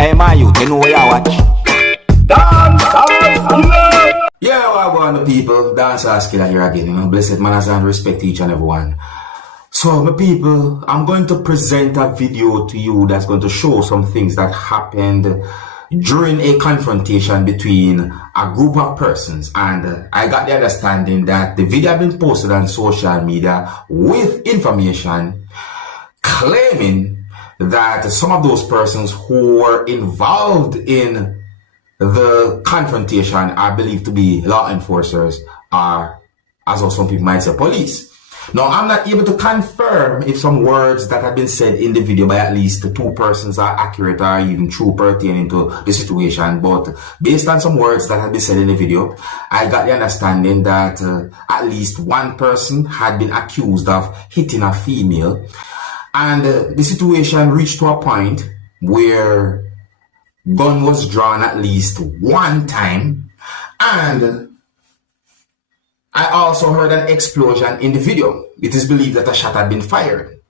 Hey, my youth, you know where you watch? Dancehall skilla! Yeah, what going on, people? Dancehall skilla here again. My blessed manners and respect to each and everyone. So, my people, I'm going to present a video to you that's going to show some things that happened during a confrontation between a group of persons, and I got the understanding that the video had been posted on social media with information claiming that some of those persons who were involved in the confrontation are believed to be law enforcers, or as also some people might say, police. Now, I'm not able to confirm if some words that have been said in the video by at least two persons are accurate or even true pertaining to the situation, but based on some words that have been said in the video, I got the understanding that at least one person had been accused of hitting a female, and the situation reached to a point where gun was drawn at least one time, and I also heard an explosion in the video. It is believed that a shot had been fired.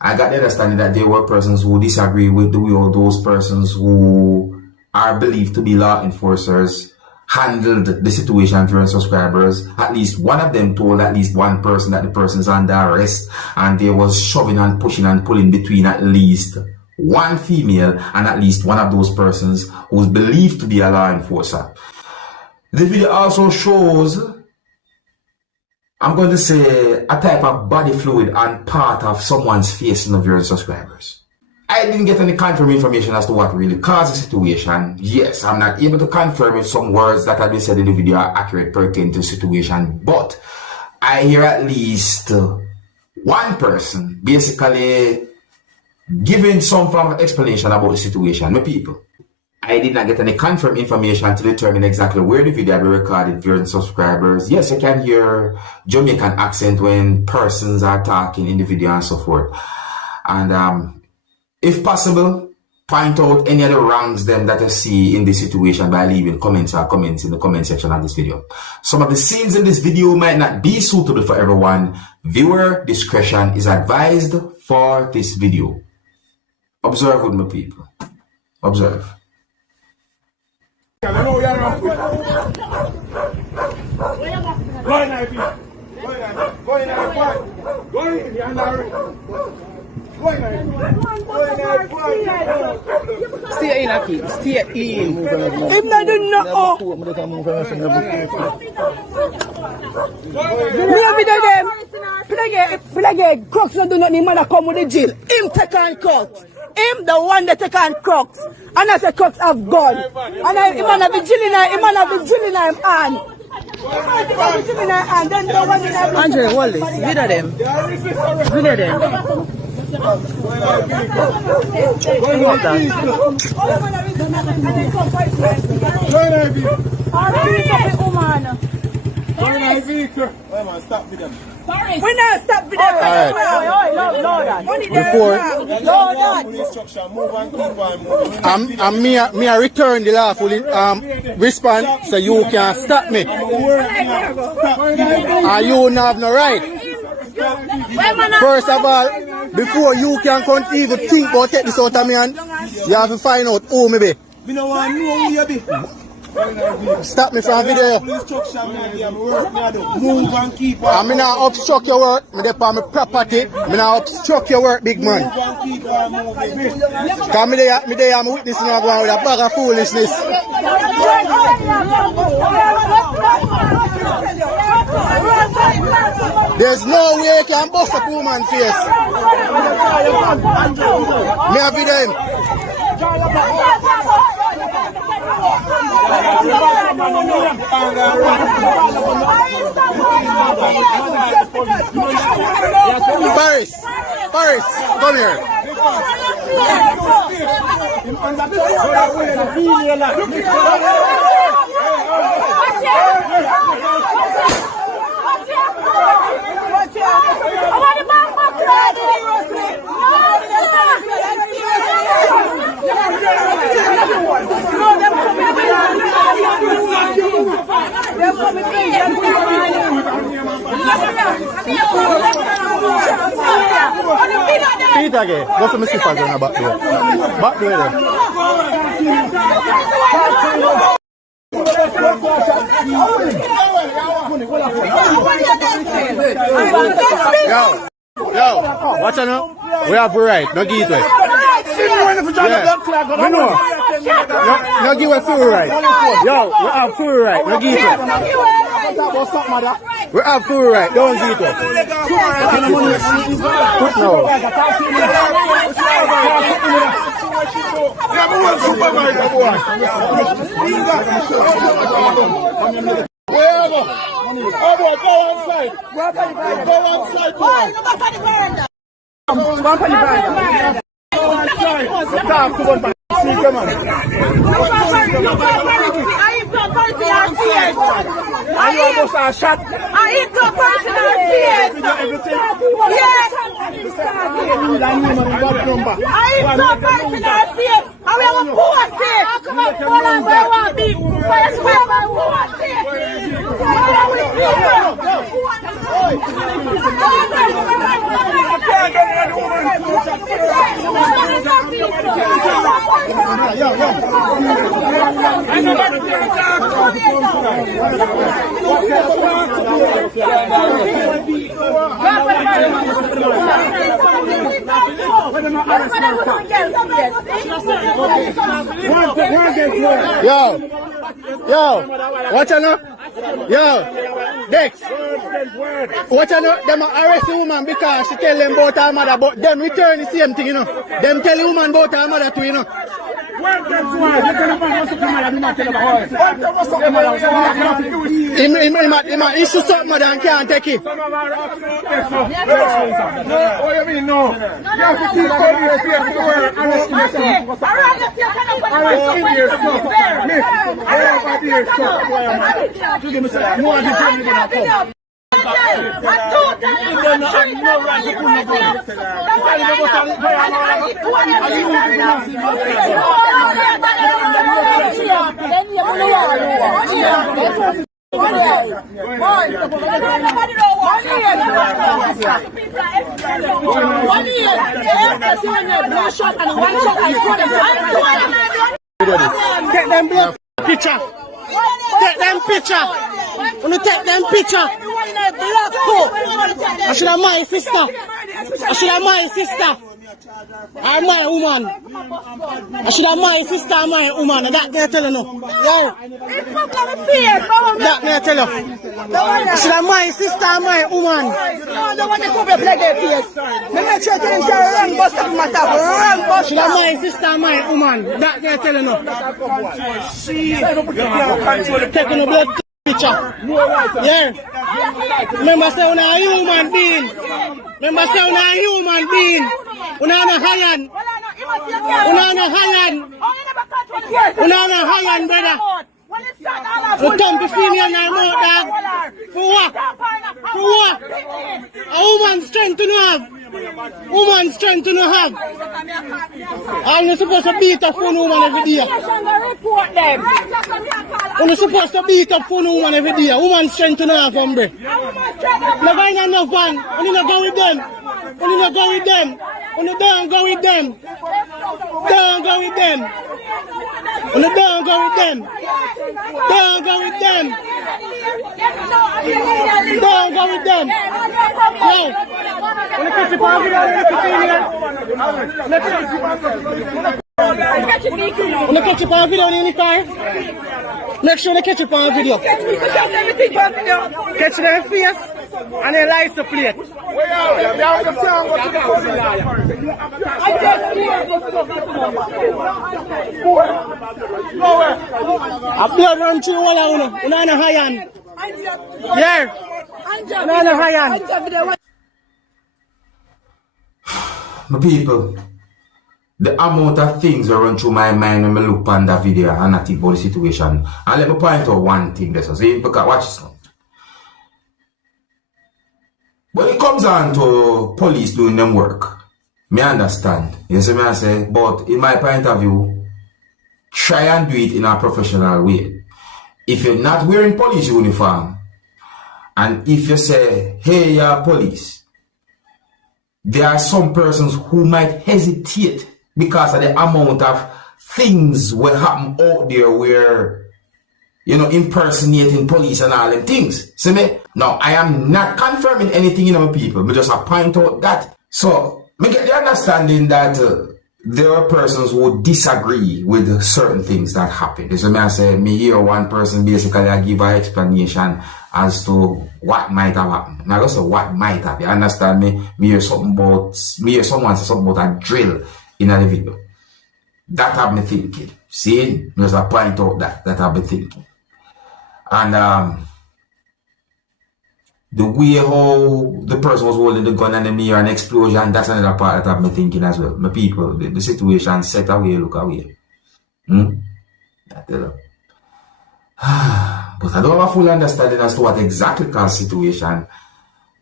I got the understanding that there were persons who disagree with the way all those persons who are believed to be law enforcers handled the situation for subscribers. At least one of them told at least one person that the person is under arrest, and there was shoving and pushing and pulling between at least one female and at least one of those persons who is believed to be a law enforcer. The video also shows, I'm going to say, a type of body fluid and part of someone's face in the viewers subscribers. I didn't get any confirmed information as to what really caused the situation. Yes, I'm not able to confirm if some words that have been said in the video are accurate pertaining to the situation, but I hear at least one person basically giving some form of explanation about the situation. My people, I did not get any confirmed information to determine exactly where the video will be recorded for subscribers. Yes, I can hear Jamaican accent when persons are talking in the video and so forth. And if possible, point out any other wrongs them that you see in this situation by leaving comments in the comment section of this video. Some of the scenes in this video might not be suitable for everyone. Viewer discretion is advised for this video. Observe with my people. Observe. Stay in a key. Stay in. If not do not Play Crooks not do nothing, man come with the jail. Him take on Crooks. Him the one that take on Crooks. And I say Crooks have gone. And him man have been drilling him hand. Then the one that Andre Wallace, video them. Video them. Stop with them. We not stop with them. Before me I return the lawful response, so you can stop me. And you don't have no right. First of all, before you can even think about take this out of me, and you have to find out who me be. Stop me from video. I'm not obstruct your work. I'm on my property. I'm not obstruct your work, big man. Because I'm witnessing you going with a bag of foolishness. There's no way you can bust a woman's face. Me have video him. Paris, come here. Peter, go to Mr. Fazana back there. Back there. Yo, watch out now. We have the right, no give it away. Yeah. No give it full right. Yo, we have full right, no give it away. We have full right, don't give it away. No. Wherever. Oh boy, go outside. Go outside. Yo, watch out now. Yo, Dex, watch out now. Them arrest the woman because she tell them about her mother, but them return the same thing, you know. Them tell the woman about her mother too, you know. He issue something and can't take it. What do you mean no? You have to keep police here to work. Take them blood picture. Take them picture. When you take them picture. I should have my sister. I should have my sister. I'm my woman. I should have my sister and my woman. That they tell you no. Yo. That they tell you. I should have my sister and my woman. No, the one that go play their face. They make sure to ensure run bus up matter. Run bus. I should have my sister and my woman. That they tell you no. Taking a blood picture. Yeah. Remember say una a human being. Remember say una a human being. Una na hayan. Una na hayan. Una na hayan, brother. You come to see me and I'm out, dog. For what? For what? A woman's strength to not have. Woman's strength to not have. I'm not supposed to beat up for woman every day. You're supposed to beat up for woman every day. Woman's strength to not have, hombre. No going enough one. You not go with them. You not go with them. You don't go with them. Don't go with them. You don't go with them. Don't go with them. Don't go with them. No. Wanna catch you on video? Wanna catch you on video anytime? Make sure they catch you on video. Catch their face and their license plate. A blood run through all of you. You're not a high hand. Yeah. You're not a high hand. My people, the amount of things that run through my mind when I look on that video and I think about the situation. And let me point out one thing. This is it. Because watch this now. When it comes on to police doing them work, me understand. You see me I say, but in my point of view, try and do it in a professional way. If you're not wearing police uniform, and if you say, hey, you're police, there are some persons who might hesitate because of the amount of things will happen out there where, you know, impersonating police and all them things. See me? Now, I am not confirming anything in my people, but just I point out that. So, me get the understanding that there are persons who disagree with certain things that happen. So me I say, me hear one person basically I give an explanation as to what might have happened. Now, just what might have. You understand me? Me hear someone say something about a drill in the video. That have me thinking. See? Just I point out that have me thinking. And the way how the person was holding the gun and then hear an explosion, that's another part that have me thinking as well. My people, the situation set away, look away. I tell you. But I don't have a full understanding as to what exactly caused the situation.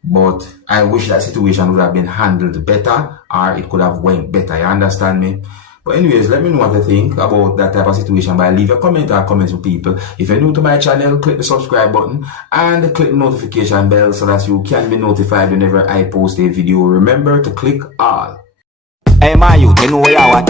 But I wish that situation would have been handled better, or it could have went better. You understand me? But anyways, let me know what you think about that type of situation by leave a comment or comments with people. If you're new to my channel, click the subscribe button and click the notification bell so that you can be notified whenever I post a video. Remember to click all. Hey my youth, you know where you watch.